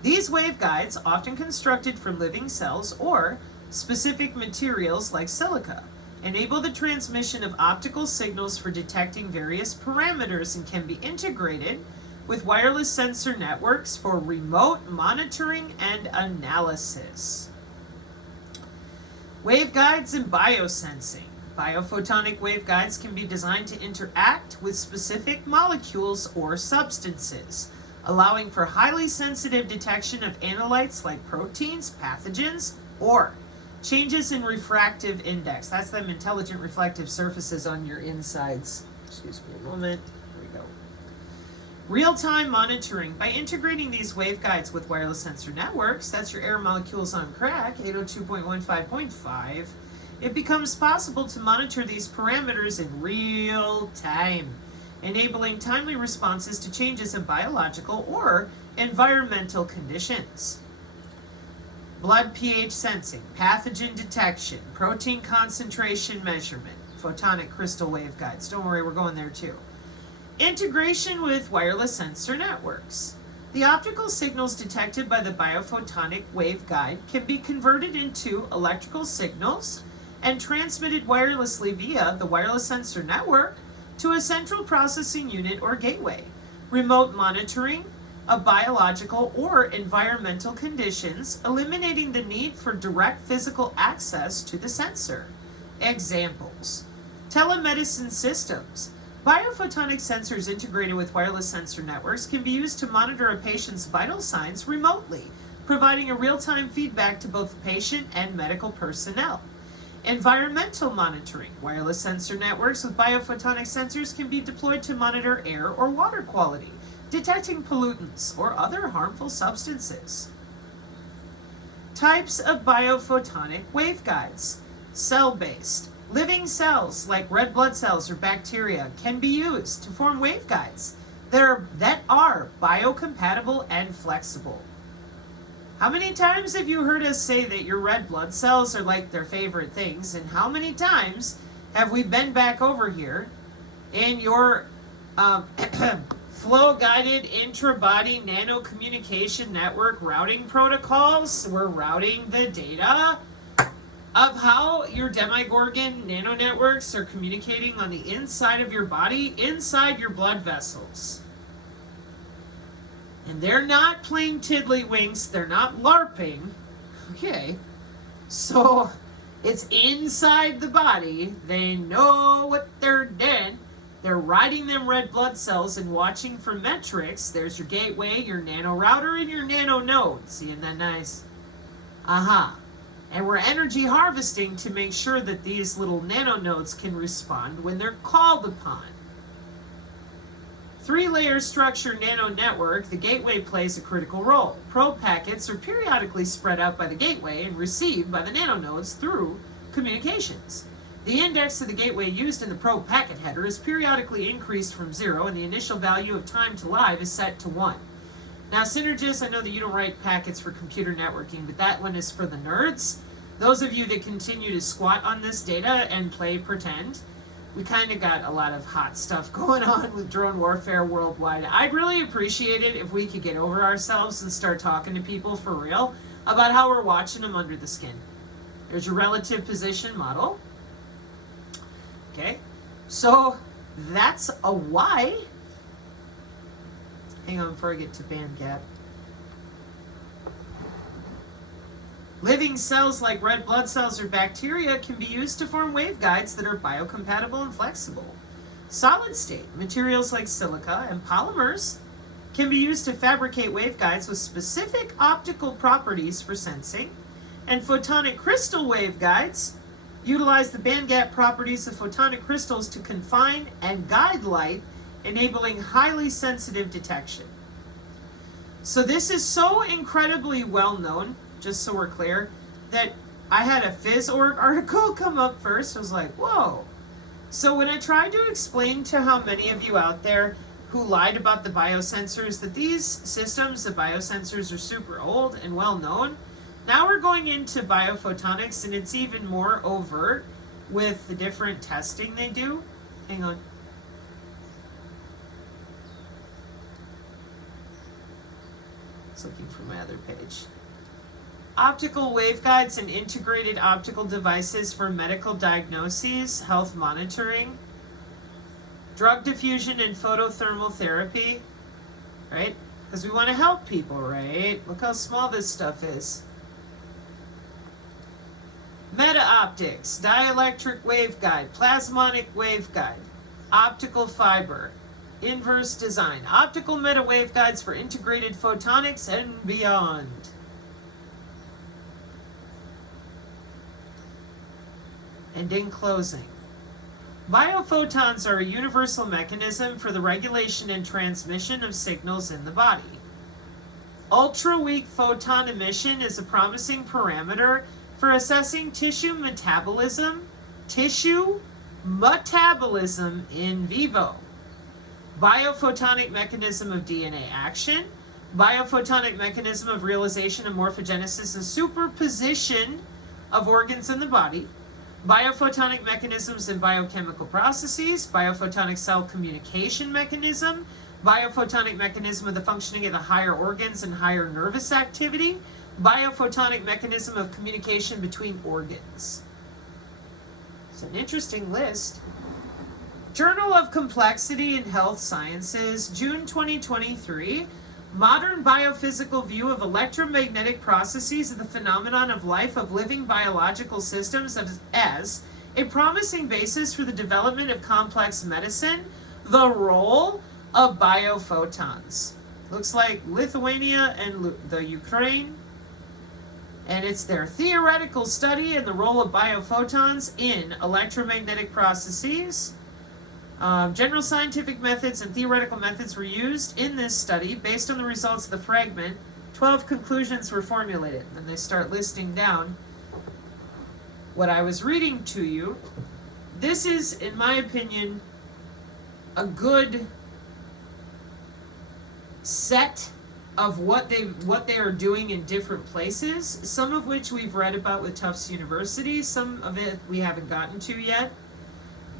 These waveguides, often constructed from living cells or specific materials like silica, enable the transmission of optical signals for detecting various parameters and can be integrated with wireless sensor networks for remote monitoring and analysis. Waveguides and biosensing. Biophotonic waveguides can be designed to interact with specific molecules or substances, allowing for highly sensitive detection of analytes like proteins, pathogens, or changes in refractive index. That's them intelligent reflective surfaces on your insides. Excuse me a moment. Here we go. Real-time monitoring. By integrating these waveguides with wireless sensor networks, that's your air molecules on crack, 802.15.5, it becomes possible to monitor these parameters in real time, enabling timely responses to changes in biological or environmental conditions. Blood pH sensing, pathogen detection, protein concentration measurement, photonic crystal waveguides. Don't worry, we're going there too. Integration with wireless sensor networks. The optical signals detected by the biophotonic waveguide can be converted into electrical signals and transmitted wirelessly via the wireless sensor network to a central processing unit or gateway. Remote monitoring of biological or environmental conditions, eliminating the need for direct physical access to the sensor. Examples: telemedicine systems. Biophotonic sensors integrated with wireless sensor networks can be used to monitor a patient's vital signs remotely, providing a real-time feedback to both the patient and medical personnel. Environmental monitoring. Wireless sensor networks with biophotonic sensors can be deployed to monitor air or water quality, detecting pollutants or other harmful substances. Types of biophotonic waveguides. Cell-based. Living cells like red blood cells or bacteria can be used to form waveguides. that are biocompatible and flexible. How many times have you heard us say that your red blood cells are like their favorite things? And how many times have we been back over here in your flow-guided intrabody nano-communication network routing protocols? We're routing the data of how your Demigorgon nanonetworks are communicating on the inside of your body, inside your blood vessels. And they're not playing tiddlywinks, they're not LARPing. Okay, so it's inside the body, they know what they're doing. They're riding them red blood cells and watching for metrics. There's your gateway, your nano router, and your nano node. Seeing that nice? And we're energy harvesting to make sure that these little nano nodes can respond when they're called upon. 3-layer structure nano network, the gateway plays a critical role. Probe packets are periodically spread out by the gateway and received by the nano nodes through communications. The index of the gateway used in the probe packet header is periodically increased from 0, and the initial value of time to live is set to 1. Now, Synergists, I know that you don't write packets for computer networking, but that one is for the nerds. Those of you that continue to squat on this data and play pretend, we kind of got a lot of hot stuff going on with drone warfare worldwide. I'd really appreciate it if we could get over ourselves and start talking to people for real about how we're watching them under the skin. There's your relative position model. Okay, so that's a why. Hang on before I get to band gap. Living cells like red blood cells or bacteria can be used to form waveguides that are biocompatible and flexible. Solid state materials like silica and polymers can be used to fabricate waveguides with specific optical properties for sensing, and photonic crystal waveguides utilize the bandgap properties of photonic crystals to confine and guide light, enabling highly sensitive detection. So this is so incredibly well known, just so we're clear, that I had a PhysOrg article come up first. I was like, whoa. So when I tried to explain to how many of you out there who lied about the biosensors, that these systems, the biosensors, are super old and well known, now we're going into biophotonics, and it's even more overt with the different testing they do. Hang on. I was looking for my other page. Optical waveguides and integrated optical devices for medical diagnoses, health monitoring, drug diffusion and photothermal therapy, right? Because we want to help people, right? Look how small this stuff is. Meta-optics, dielectric waveguide, plasmonic waveguide, optical fiber, inverse design, optical meta waveguides for integrated photonics and beyond. And in closing, biophotons are a universal mechanism for the regulation and transmission of signals in the body. Ultra-weak photon emission is a promising parameter for assessing tissue metabolism in vivo. Biophotonic mechanism of DNA action, biophotonic mechanism of realization of morphogenesis and superposition of organs in the body, biophotonic mechanisms in biochemical processes, biophotonic cell communication mechanism, biophotonic mechanism of the functioning of the higher organs and higher nervous activity, biophotonic mechanism of communication between organs. It's an interesting list. Journal of Complexity in Health Sciences, June 2023. Modern biophysical view of electromagnetic processes and the phenomenon of life of living biological systems as a promising basis for the development of complex medicine, the role of biophotons. Looks like Lithuania and the Ukraine. And it's their theoretical study in the role of biophotons in electromagnetic processes. General scientific methods and theoretical methods were used in this study. Based on the results of the fragment, 12 conclusions were formulated. And they start listing down what I was reading to you. This is, in my opinion, a good set of what they are doing in different places, some of which we've read about with Tufts University, some of it we haven't gotten to yet.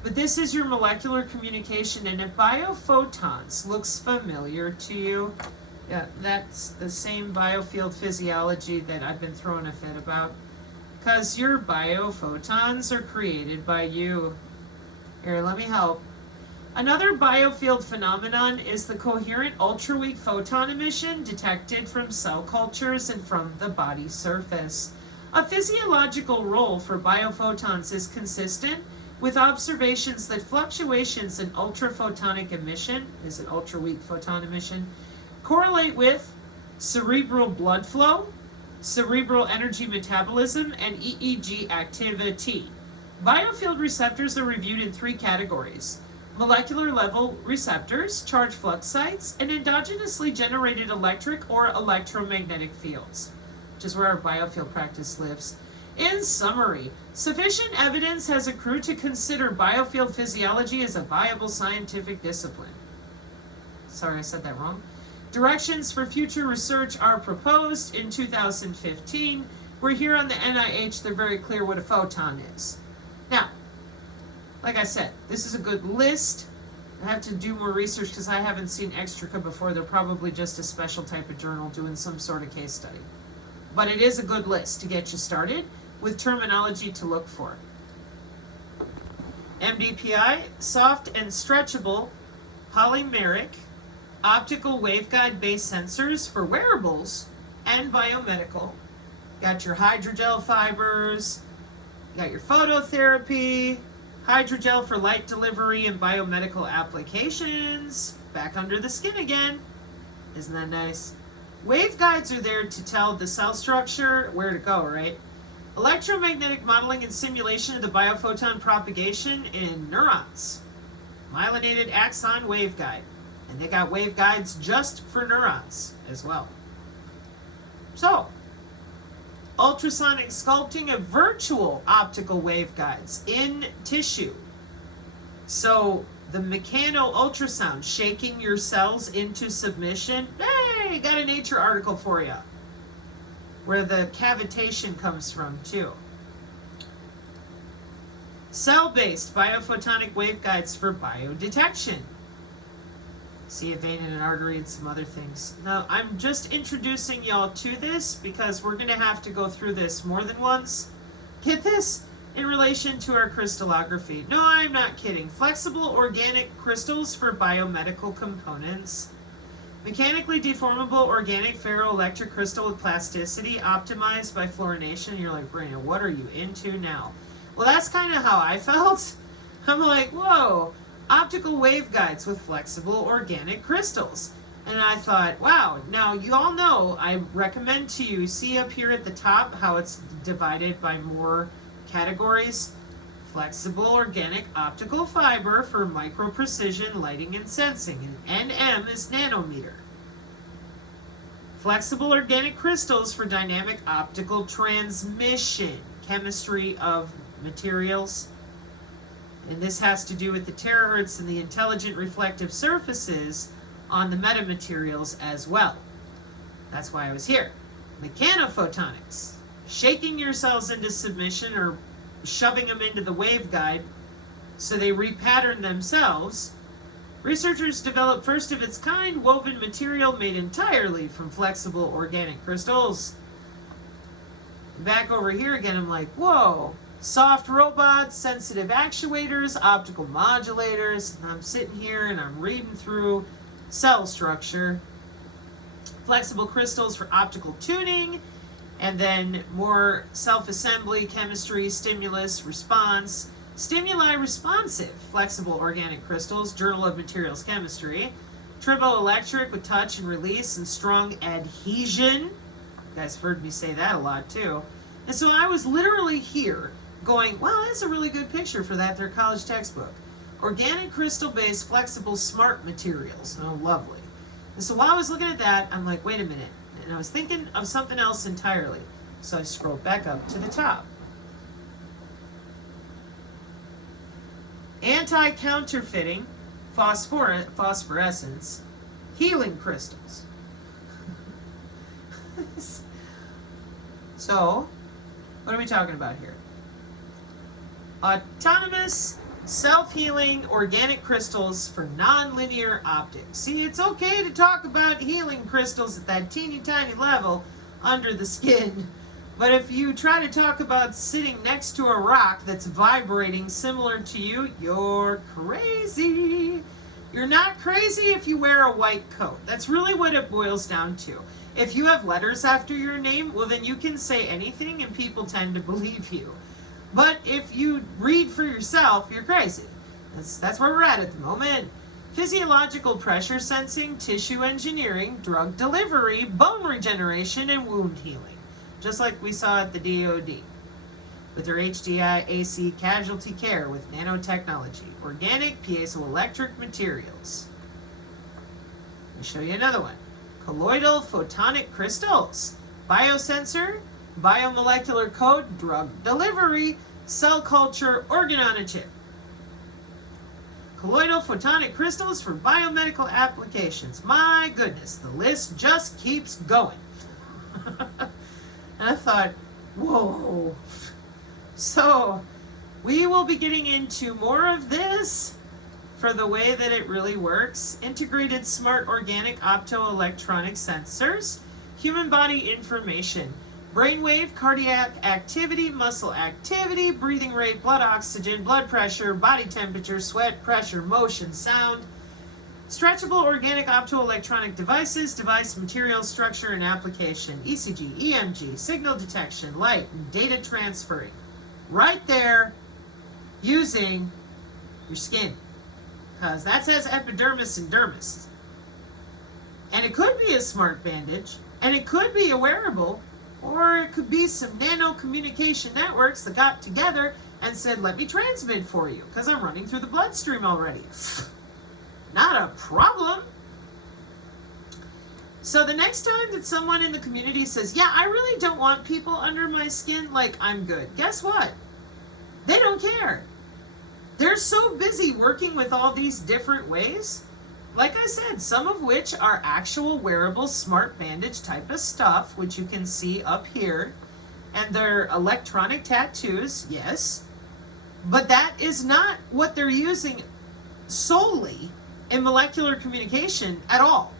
But this is your molecular communication, and if biophotons looks familiar to you, yeah, that's the same biofield physiology that I've been throwing a fit about. Because your biophotons are created by you. Here, let me help. Another biofield phenomenon is the coherent ultra-weak photon emission detected from cell cultures and from the body surface. A physiological role for biophotons is consistent with observations that fluctuations in ultraphotonic emission, is it ultra-weak photon emission, correlate with cerebral blood flow, cerebral energy metabolism, and EEG activity. Biofield receptors are reviewed in three categories: molecular level receptors, charge flux sites, and endogenously generated electric or electromagnetic fields, which is where our biofield practice lives. In summary, sufficient evidence has accrued to consider biofield physiology as a viable scientific discipline. Sorry, I said that wrong. Directions for future research are proposed in 2015. We're here on the NIH, they're very clear what a photon is. Now, like I said, this is a good list. I have to do more research because I haven't seen Extrica before. They're probably just a special type of journal doing some sort of case study. But it is a good list to get you started with terminology to look for. MDPI, soft and stretchable polymeric optical waveguide based sensors for wearables and biomedical. Got your hydrogel fibers, you got your phototherapy, hydrogel for light delivery and biomedical applications, back under the skin again. Isn't that nice? Waveguides are there to tell the cell structure where to go, right? Electromagnetic modeling and simulation of the biophoton propagation in neurons. Myelinated axon waveguide. And they got waveguides just for neurons as well. So, ultrasonic sculpting of virtual optical waveguides in tissue. So, the mechano-ultrasound, shaking your cells into submission. Hey, got a Nature article for you, where the cavitation comes from, too. Cell-based biophotonic waveguides for biodetection. See a vein in an artery and some other things. Now, I'm just introducing y'all to this because we're going to have to go through this more than once. Get this? In relation to our crystallography. No, I'm not kidding. Flexible organic crystals for biomedical components. Mechanically deformable organic ferroelectric crystal with plasticity optimized by fluorination. You're like, Sabrina, what are you into now? Well, that's kind of how I felt. I'm like, whoa, optical waveguides with flexible organic crystals. And I thought, wow, now you all know, I recommend to you, see up here at the top how it's divided by more categories. Flexible organic optical fiber for micro precision lighting and sensing, and NM is nanometer. Flexible organic crystals for dynamic optical transmission, chemistry of materials. And this has to do with the terahertz and the intelligent reflective surfaces on the metamaterials as well. That's why I was here. Mechanophotonics, shaking your cells into submission or shoving them into the waveguide so they repattern themselves. Researchers developed first of its kind woven material made entirely from flexible organic crystals. Back over here again, I'm like, whoa, soft robots, sensitive actuators, optical modulators. And I'm sitting here and I'm reading through cell structure. Flexible crystals for optical tuning, and then more self-assembly, chemistry, stimulus, response, stimuli responsive, flexible organic crystals, Journal of Materials Chemistry, triboelectric with touch and release and strong adhesion. You guys have heard me say that a lot too. And so I was literally here going, wow, that's a really good picture for that, their college textbook. Organic crystal-based flexible smart materials. Oh, lovely. And so while I was looking at that, I'm like, wait a minute. And I was thinking of something else entirely. So I scrolled back up to the top. Anti-counterfeiting, phosphorescence, healing crystals. So, what are we talking about here? Autonomous, self-healing organic crystals for nonlinear optics. See, it's okay to talk about healing crystals at that teeny tiny level under the skin, but if you try to talk about sitting next to a rock that's vibrating similar to you, you're crazy. You're not crazy if you wear a white coat. That's really what it boils down to. If you have letters after your name, well then you can say anything and people tend to believe you. But if you read for yourself, you're crazy. That's where we're at the moment. Physiological pressure sensing, tissue engineering, drug delivery, bone regeneration, and wound healing. Just like we saw at the DoD. With their HDI AC casualty care with nanotechnology, organic piezoelectric materials. Let me show you another one. Colloidal photonic crystals, biosensor, biomolecular code, drug delivery, cell culture, organ on a chip. Colloidal photonic crystals for biomedical applications. My goodness, the list just keeps going. And I thought, whoa. So, we will be getting into more of this for the way that it really works. Integrated smart organic optoelectronic sensors, human body information, brainwave, cardiac activity, muscle activity, breathing rate, blood oxygen, blood pressure, body temperature, sweat, pressure, motion, sound, stretchable organic optoelectronic devices, device material, structure, and application, ECG, EMG, signal detection, light, and data transferring. Right there, using your skin. Because that says epidermis and dermis. And it could be a smart bandage, and it could be a wearable, or it could be some nano-communication networks that got together and said, let me transmit for you, because I'm running through the bloodstream already. Not a problem. So the next time that someone in the community says, yeah, I really don't want people under my skin, like I'm good. Guess what? They don't care. They're so busy working with all these different ways. Like I said, some of which are actual wearable smart bandage type of stuff, which you can see up here. And they're electronic tattoos, yes. But that is not what they're using solely in molecular communication at all.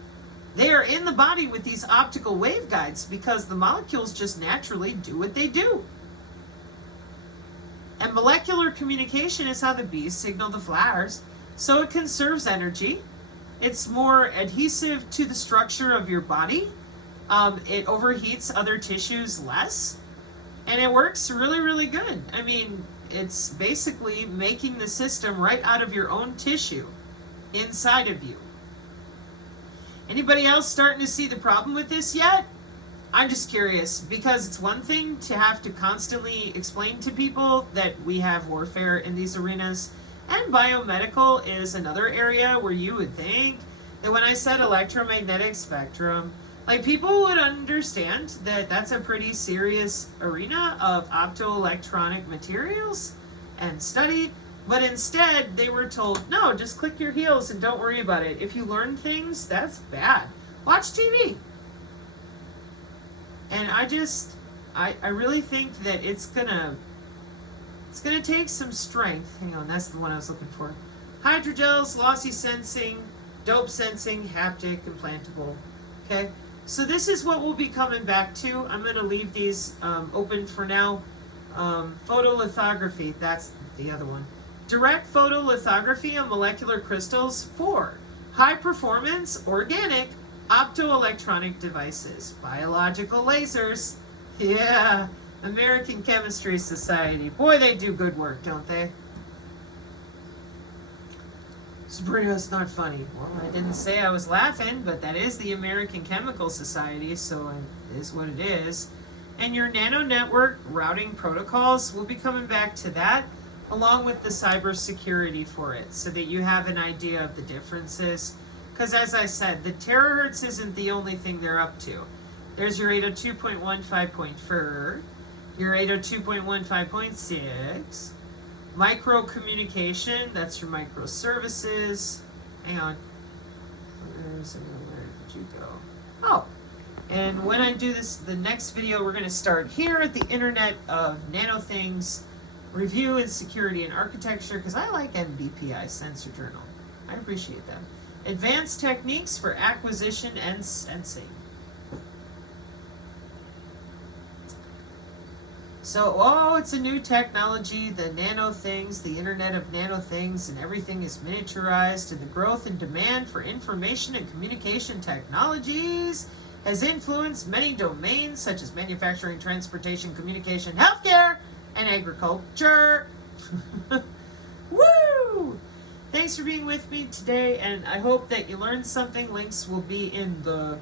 They are in the body with these optical waveguides because the molecules just naturally do what they do. And molecular communication is how the bees signal the flowers. So it conserves energy. It's more adhesive to the structure of your body. It overheats other tissues less. And it works really, really good. I mean, it's basically making the system right out of your own tissue inside of you. Anybody else starting to see the problem with this yet? I'm just curious, because it's one thing to have to constantly explain to people that we have warfare in these arenas, and biomedical is another area where you would think that when I said electromagnetic spectrum, like people would understand that that's a pretty serious arena of optoelectronic materials and study, but instead they were told, no, just click your heels and don't worry about it. If you learn things, that's bad. Watch TV. And I really think that it's gonna take some strength. Hang on, that's the one I was looking for. Hydrogels, lossy sensing, dope sensing, haptic, implantable. Okay, so this is what we'll be coming back to. I'm gonna leave these open for now. Photolithography, that's the other one. Direct photolithography of molecular crystals for high performance, organic, optoelectronic devices, biological lasers. Yeah, American Chemistry Society. Boy, they do good work, don't they? Sabrina, it's not funny. Well, I didn't say I was laughing, but that is the American Chemical Society, so it is what it is. And your nanonetwork routing protocols, we'll be coming back to that, along with the cybersecurity for it, so that you have an idea of the differences. Because as I said, the terahertz isn't the only thing they're up to. There's your 802.15.4, your 802.15.6, micro communication, that's your microservices. Hang on. Where'd you go? Oh, and when I do this, the next video, we're going to start here at the Internet of Nano Things, Review and Security and Architecture, because I like MBPI Sensor Journal. I appreciate them. Advanced Techniques for Acquisition and Sensing. So, oh, it's a new technology, the nano things, the Internet of Nano Things, and everything is miniaturized, and the growth and demand for information and communication technologies has influenced many domains such as manufacturing, transportation, communication, healthcare, and agriculture. Woo! Thanks for being with me today, and I hope that you learned something. Links will be in the,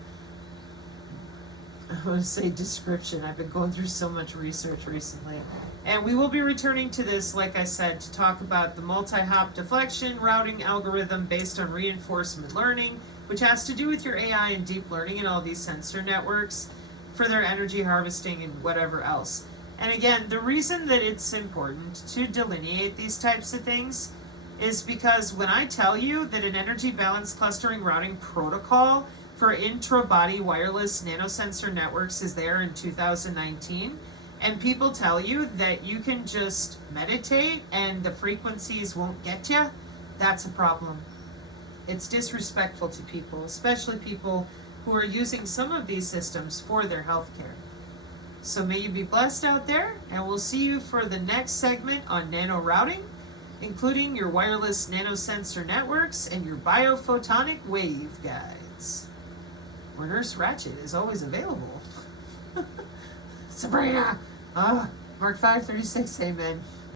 I want to say description. I've been going through so much research recently. And we will be returning to this, like I said, to talk about the multi-hop deflection routing algorithm based on reinforcement learning, which has to do with your AI and deep learning and all these sensor networks for their energy harvesting and whatever else. And again, the reason that it's important to delineate these types of things is because when I tell you that an energy balance clustering routing protocol for intrabody wireless nanosensor networks is there in 2019, and people tell you that you can just meditate and the frequencies won't get you, that's a problem. It's disrespectful to people, especially people who are using some of these systems for their healthcare. So may you be blessed out there, and we'll see you for the next segment on nano routing, including your wireless nanosensor networks and your biophotonic waveguides, where Nurse Ratchet is always available. Sabrina! Mark 536, amen.